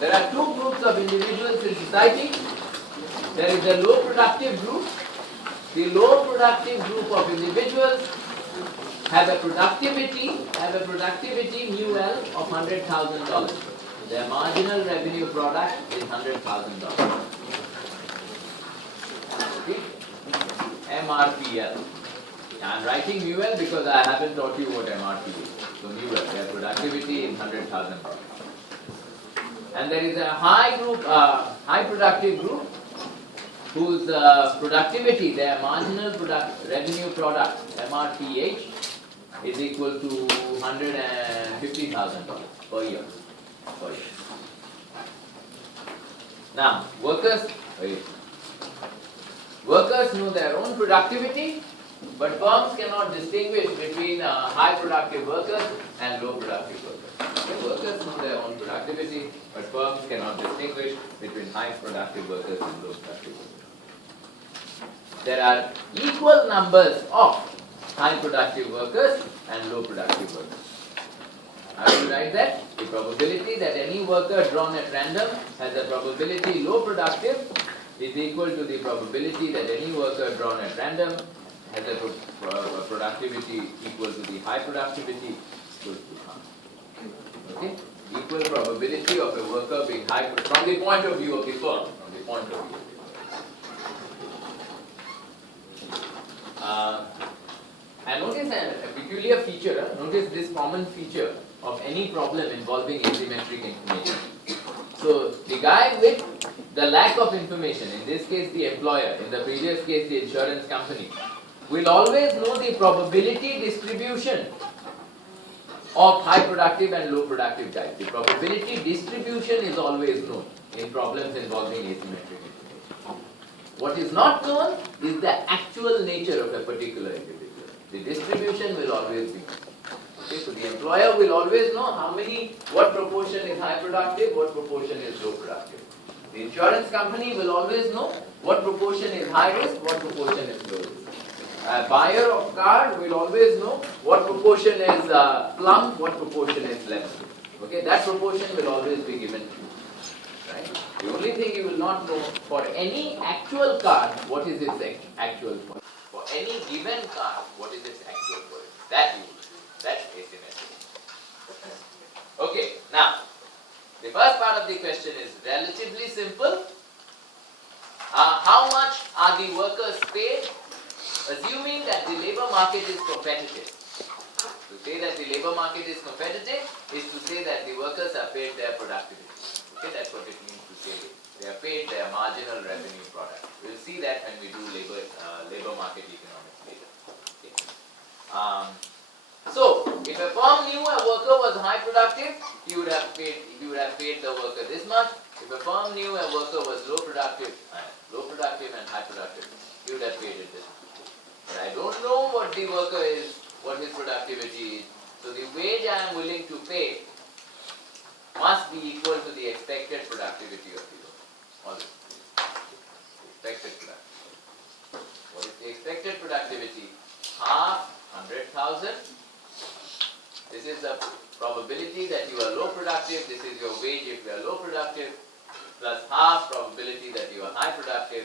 There are two groups of individuals in society. There is the low productive group. The low productive group of individuals have a productivity MUL of $100,000. Their marginal revenue product is $100,000. Okay? MRPL. I'm writing MUL because I haven't taught you what MRP is. So MUL, their productivity is $100,000. And there is a high productive group whose productivity, their marginal revenue product, MRPH, is equal to $150,000 per year. Now, workers know their own productivity, but firms cannot distinguish between high productive workers and low productive workers. Okay, workers know their own productivity, but firms cannot distinguish between high productive workers and low productive workers. There are equal numbers of high productive workers and low productive workers. How do you write that? The probability that any worker drawn at random has a probability low productive is equal to the probability that any worker drawn at random has a productivity equal to the high productivity equal to half. Okay? Equal probability of a worker being high from the point of view of the firm. And notice a peculiar feature, notice this common feature of any problem involving asymmetric information. So the guy with the lack of information, in this case the employer, in the previous case the insurance company, will always know the probability distribution of high productive and low productive type. The probability distribution is always known in problems involving asymmetric information. What is not known is the actual nature of a particular individual. The distribution will always be known. Okay, so the employer will always know what proportion is high productive, what proportion is low productive. The insurance company will always know what proportion is high risk, what proportion is low risk. A buyer of car will always know what proportion is plumb, what proportion is level. Okay, that proportion will always be given to you. Right? The only thing you will not know for any actual car, what is its actual point. For any given car, what is its actual point. That you will. That's asymmetric. Okay, now, the first part of the question is relatively simple. How much are the workers paid? Assuming that the labor market is competitive. To say that the labor market is competitive is to say that the workers are paid their productivity. Okay, that's what it means to say they are paid their marginal revenue product. We'll see that when we do labor market economics later. Okay. So, if a firm knew a worker was high productive, he would have paid the worker this much. If a firm knew a worker was low productive and high productive, he would have paid it this much. But I don't know what the worker is, what his productivity is. So the wage I am willing to pay must be equal to the expected productivity of the worker. Always. Expected productivity. What is the expected productivity? Half 100,000. This is the probability that you are low productive. This is your wage if you are low productive. Plus half probability that you are high productive.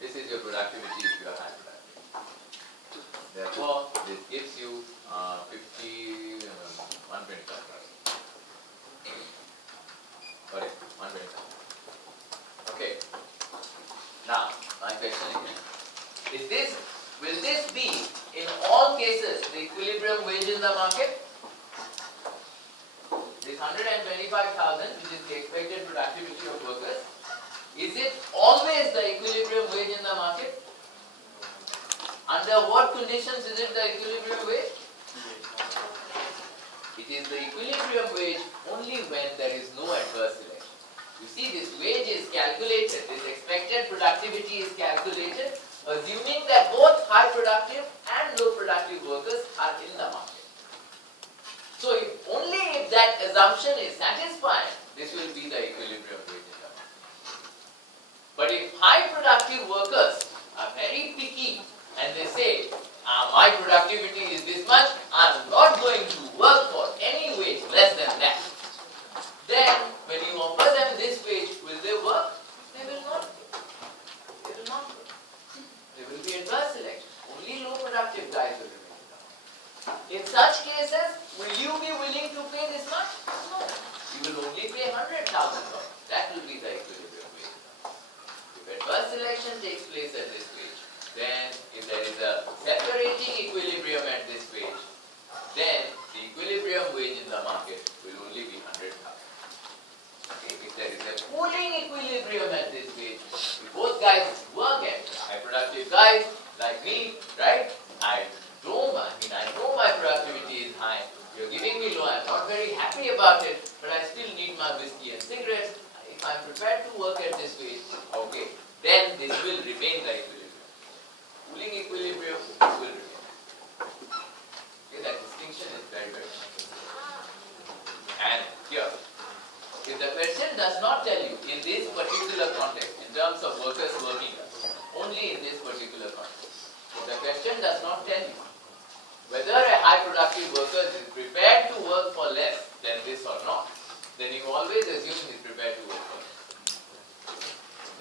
This is your productivity if you are high productive. Therefore, this gives you 125,000. Got it? 125,000. Okay. Now, my question is will this be in all cases the equilibrium wage in the market? This 125,000, which is the expected productivity of workers, is it always the equilibrium wage in the market? Under what conditions is it the equilibrium wage? It is the equilibrium wage only when there is no adverse selection. You see, this wage is calculated, this expected productivity is calculated, assuming that both high productive and low productive workers are in the market. So, only if that assumption is satisfied, this will be the equilibrium wage in the market. But if high productive workers are very picky and they say, my productivity is this much, I'm not going to work for any wage less than that. about it, but I still need my whiskey and cigarettes. If I'm prepared to work at this wage, okay, then this will remain the equilibrium. Cooling equilibrium, this will remain. Okay, that distinction is very, very important. And here, if the question does not tell you in this particular context, in terms of workers working only in this particular context, if the question does not tell you whether a high productive worker is prepared to work for less than this or not, then you always assume he is prepared to work for less.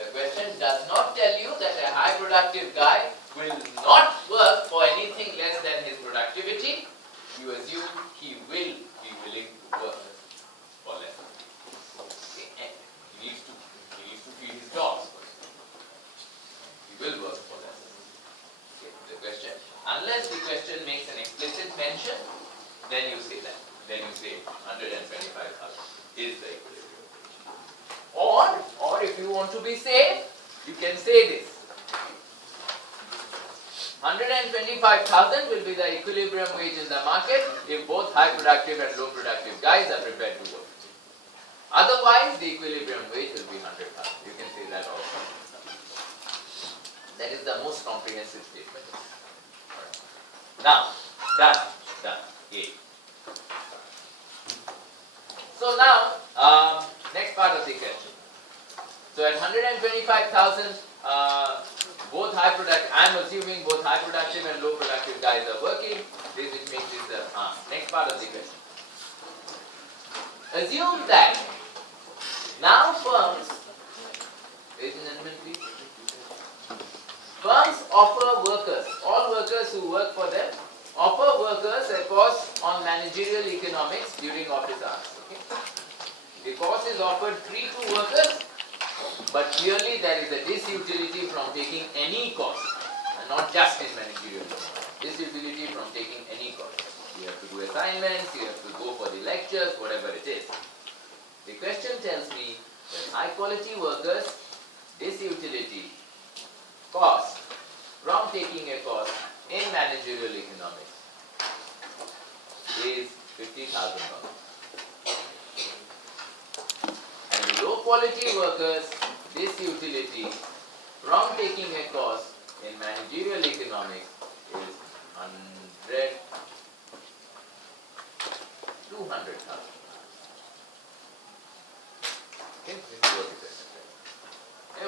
The question does not tell you that a high productive guy will not work for anything less than his productivity. You assume he will be willing to work for less. Okay. And he needs to feed his dogs. He will work for less. Okay. The question, unless the question makes an explicit mention, then you say that. Then you say 125,000 is the equilibrium. Or if you want to be safe, you can say this. 125,000 will be the equilibrium wage in the market if both high productive and low productive guys are prepared to work. Otherwise, the equilibrium wage will be 100,000. You can say that also. That is the most comprehensive statement. Now, done. A. So now, next part of the question. So at 125,000, I'm assuming both high productive and low productive guys are working. This which makes this the next part of the question. Assume that now firms, ladies and gentlemen, please. Firms offer workers, all workers who work for them, offer workers a course on managerial economics during office hours. Okay? The course is offered free to workers, but clearly there is a disutility from taking any course, and not just in managerial economics. Disutility from taking any course. You have to do assignments, you have to go for the lectures, whatever it is. The question tells me that high quality workers, disutility, cost from taking a course in managerial economics is $50,000. And the low quality workers, disutility from taking a course in managerial economics is 200,000. Okay, this is what it is.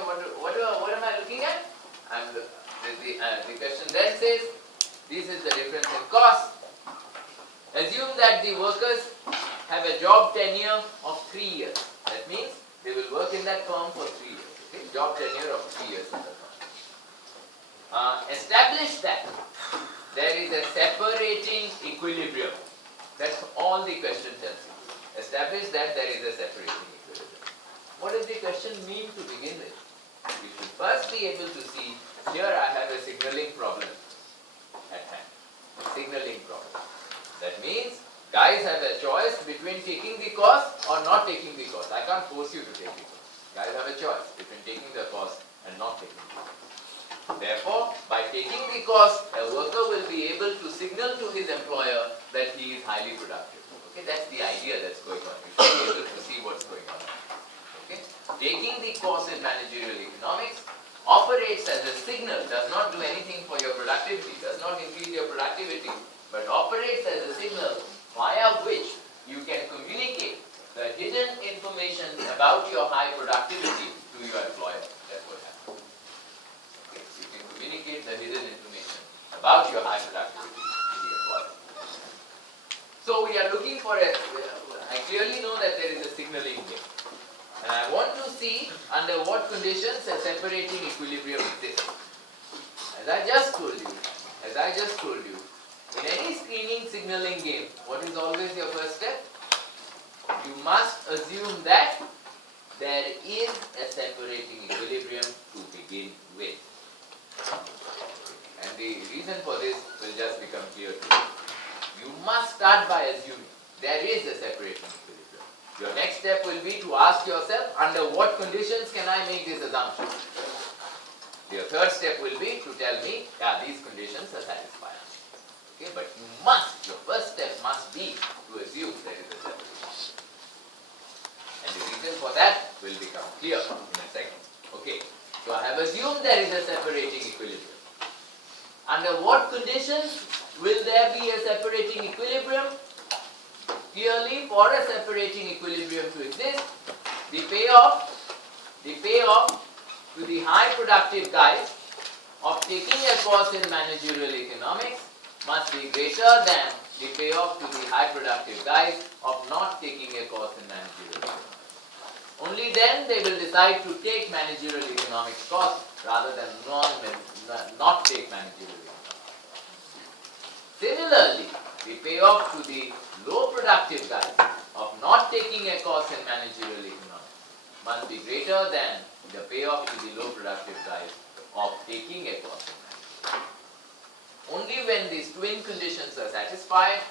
What am I looking at? The question then says, this is the difference in cost. Assume that the workers have a job tenure of 3 years. That means they will work in that firm for 3 years. Okay? Job tenure of 3 years in the firm. Establish that there is a separating equilibrium. That's all the question tells you. Establish that there is a separating equilibrium. What does the question mean to begin with? You should first be able to see, here I have a signaling problem at hand. Signaling problem. That means guys have a choice between taking the course or not taking the course. I can't force you to take the course. Guys have a choice between taking the course and not taking the course. Therefore, by taking the course, a worker will be able to signal to his employer that he is highly productive. Okay, that's the idea that's going on. You should be able to see what's going on. Okay, taking the course in managerial economics operates as a signal, does not do anything for your productivity, does not increase your productivity, but operates as a signal via which you can communicate the hidden information about your high productivity to your employer. That's what happens. Okay, you can communicate the hidden information about your high productivity to the employer. So we are looking for I clearly know that there is a signaling here. And I want to see under what conditions a separating equilibrium exists. As I just told you, in any screening signaling game, what is always your first step? You must assume that there is a separating equilibrium to begin with. And the reason for this will just become clear to you. You must start by assuming there is a separating equilibrium. Your next step will be to ask yourself, under what conditions can I make this assumption? Your third step will be to tell me, yeah, these conditions are satisfied. Okay, but your first step must be to assume there is a separation. that will become clear in a second. Okay, so I have assumed there is a separating equilibrium. Under what conditions will there be a separating equilibrium? Clearly, for a separating equilibrium to exist, the payoff to the high productive guys of taking a course in managerial economics must be greater than the payoff to the high productive guys of not taking a course in managerial economics. Only then they will decide to take managerial economics course rather than not take managerial economics. Similarly, the payoff to the low productive guys of not taking a course in managerial economics must be greater than the payoff to the low productive guys of taking a course in managerial. Only when these twin conditions are satisfied,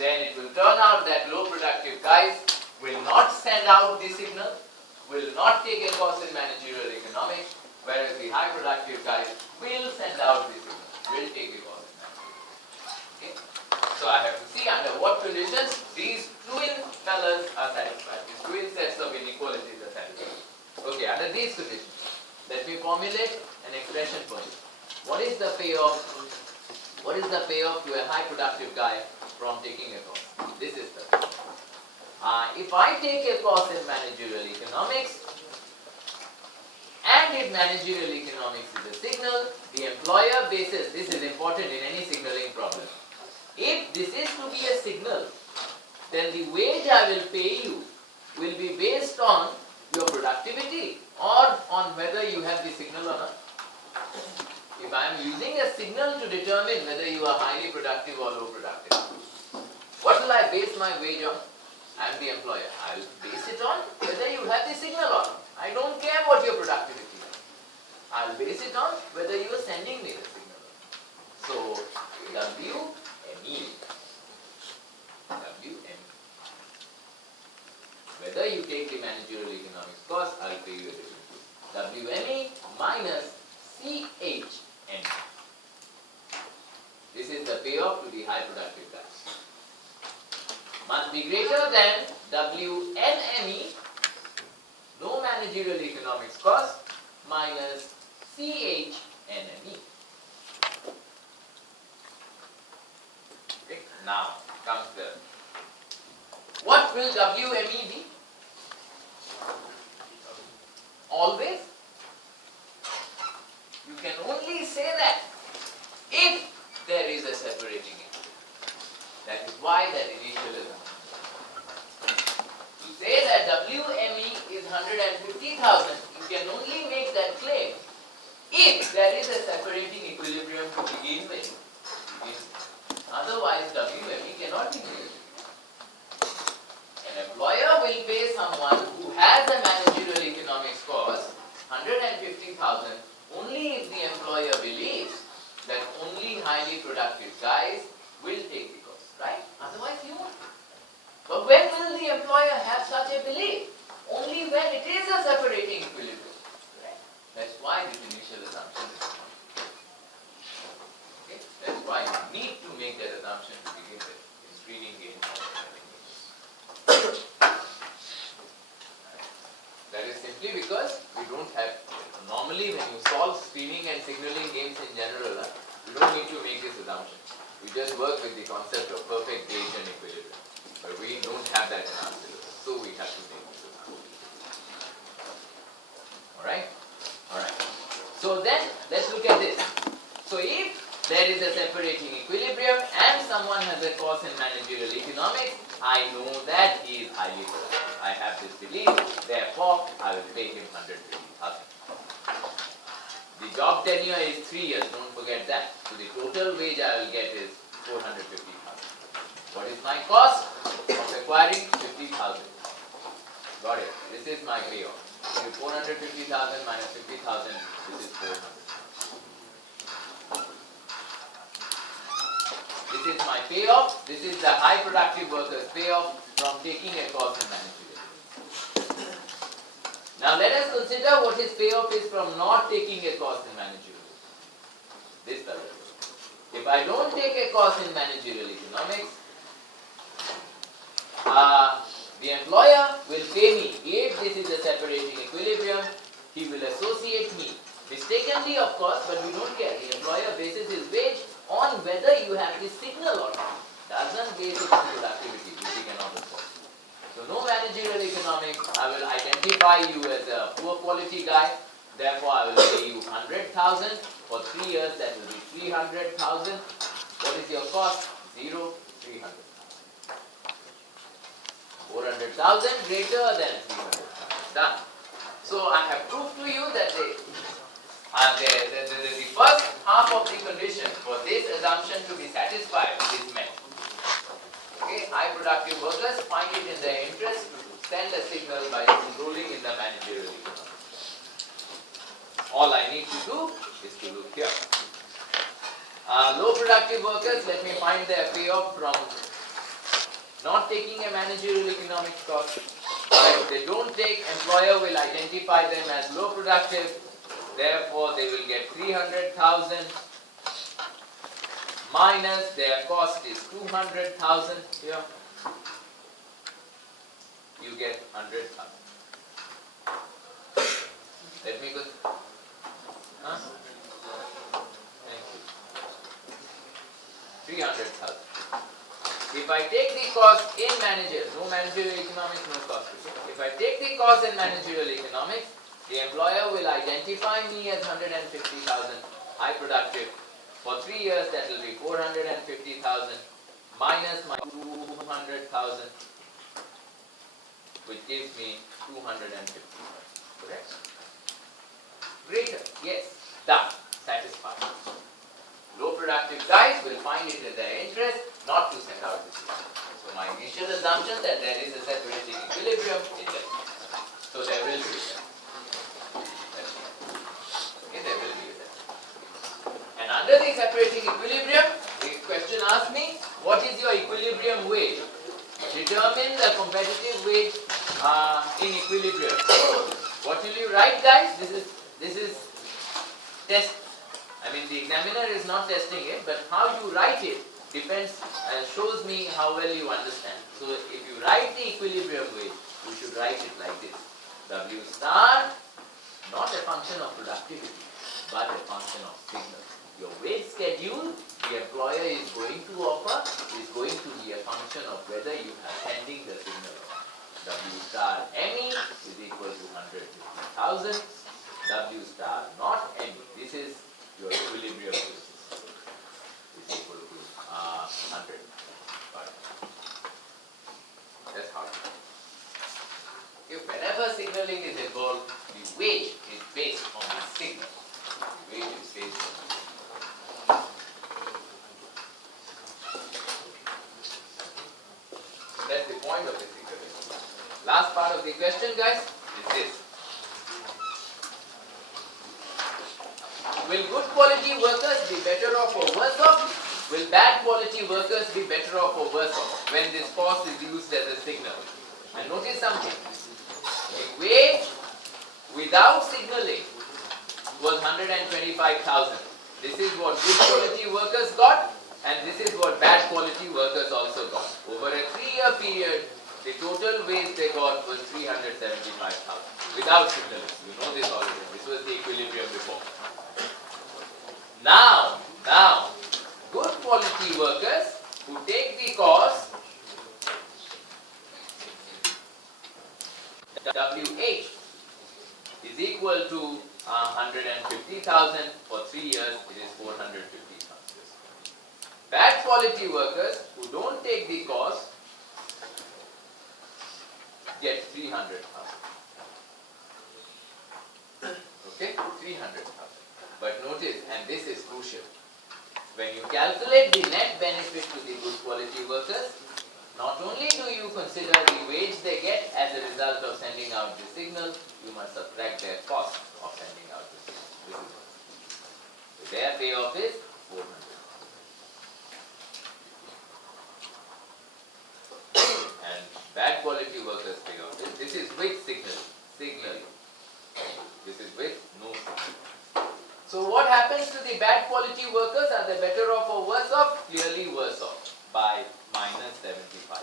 then it will turn out that low productive guys will not send out the signal, will not take a course in managerial economics, whereas the high productive guys will send out the signal, will take a course in managerial. Okay? So I have to see under what conditions these twin fellas are satisfied, these twin sets of inequalities are satisfied. Okay, under these conditions, let me formulate an expression for you. What is the payoff to a high productive guy from taking a course? This is the if I take a course in managerial economics, and if managerial economics is a signal, the employer bases, this is important in any signaling problem. If this is to be a signal, then the wage I will pay you will be based on your productivity or on whether you have the signal or not. If I am using a signal to determine whether you are highly productive or low productive, what will I base my wage on? I am the employer. I will base it on whether you have the signal or not. I don't care what your productivity is. I will base it on whether you are sending me the signal or not. So, WME. Whether you take the managerial economics course, I will pay you a different fee. WME minus CHME. This is the payoff to the high productive guys. Must be greater than WNME, no managerial economics cost, minus CHNME. Okay. Now comes the, what will WME be? Always? You can only say that if there is a separating equilibrium. That is why that initial assumption. To say that WME is 150,000, you can only make that claim if there is a separating equilibrium to begin with. Otherwise, WME cannot be made. An employer will pay someone who has a managerial economics course 150,000 only if the employer believes that only highly productive guys will take the course, right? Otherwise you won't. But when will the employer have such a belief? Only when it is a separating equilibrium, right? That's why this initial assumption is wrong. Okay? That's why you need to make that assumption to begin with in screening games. That is simply because we don't have, normally when you solve screening and signaling games in general, you don't need to make this assumption. We just work with the concept of perfect gauge and equilibrium. But we don't have that in our syllabus, so we have to make this assumption. Alright? Alright. So then, let's look at this. So if there is a separating equilibrium and someone has a course in managerial economics, I know that he is highly productive. I have this belief, therefore I will pay him 150,000. The job tenure is 3 years, don't forget that. So the total wage I will get is 450,000. What is my cost of acquiring 50,000? Got it. This is my payoff. 450,000 minus 50,000, this is 400. This is my payoff. This is the high productive worker's payoff from taking a course in managerial. Now let us consider what his payoff is from not taking a course in managerial. This fellow. If I don't take a course in managerial economics, the employer will pay me if this is a separating equilibrium. He will associate me, mistakenly of course, but we don't care. The employer bases his wage on whether you have this signal or not. Doesn't base it on productivity, which he cannot afford. So no managerial economics. I will identify you as a poor quality guy. Therefore, I will pay you 100,000 for 3 years. That will be 300,000. What is your cost? 0, 300. 400,000 greater than 300,000. Done. So I have proved to you that the first half of the condition for this assumption to be satisfied is met. Okay, high productive workers find it in their interest to send a signal by enrolling in the managerial economy. All I need to do is to look here. Low productive workers, let me find their payoff from not taking a managerial economics course. If they don't take, employer will identify them as low productive. Therefore, they will get 300,000 minus their cost is 200,000 here. You get 100,000. Let me go. Huh? Thank you. 300,000. If I take the cost in managerial, no managerial economics, no cost. If I take the cost in managerial economics, the employer will identify me as 150,000 high productive. For 3 years, that will be 450,000 minus my 200,000, which gives me 250,000. Correct? Greater. Yes. Done. Satisfied. Low productive guys will find it in their interest not to send out this signal. So my initial assumption that there is a separating equilibrium is there. So there will be that. Okay, there will be that. And under the separating equilibrium, the question asks me, what is your equilibrium wage? Determine the competitive wage in equilibrium. What will you write, guys? This is test. I mean, the examiner is not testing it, but how you write it depends, shows me how well you understand. So if you write the equilibrium wage, you should write it like this. W star, not a function of productivity, but a function of signal. Your wage schedule, the employer is going to offer, is going to be a function of whether you are sending the signal. W star ME is equal to 150,000. W star not ME. This is your equilibrium wage. Is equal to 100. That's how it is. If whenever signaling is involved, the wage is based on the signal. The wage is based on the signal. That's the point of the signaling. Last part of the question, guys, is this. Will good quality workers be better off or worse off? Will bad quality workers be better off or worse off when this cost is used as a signal? And notice something. The wage without signaling was 125,000. This is what good quality workers got, and this is what bad quality workers also got. Over a 3-year period, the total wage they got was 375,000 without signaling. You know this already. This was the equilibrium before. Now, good quality workers who take the cost WH is equal to 150,000 for 3 years, it is 450,000. Bad quality workers who don't take the cost get 300,000. Okay, 300,000. But notice, and this is crucial, when you calculate the net benefit to the good quality workers, not only do you consider the wage they get as a result of sending out the signal, you must subtract their cost of sending out the signal. So their payoff is 400. And bad quality workers payoff is, this is with signaling. This is with no signal. So what happens to the bad quality workers? Are they better off or worse off? Clearly worse off by minus 75.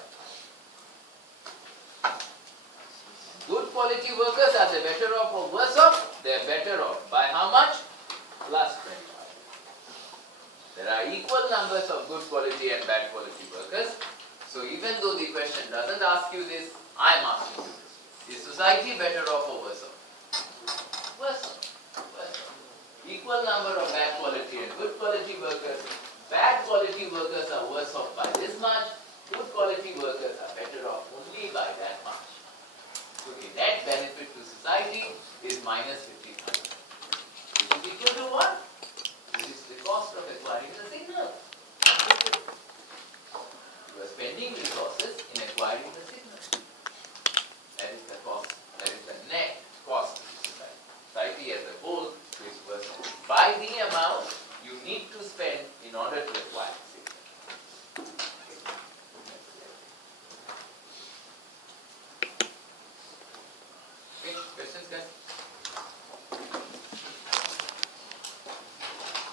quality workers, are they better off or worse off? They are better off. By how much? Plus 25. There are equal numbers of good quality and bad quality workers. So even though the question doesn't ask you this, I am asking you this. Is society better off or worse off? Worse off. Worse off. Equal number of bad quality and good quality workers. Bad quality workers are worse off by this much. Good quality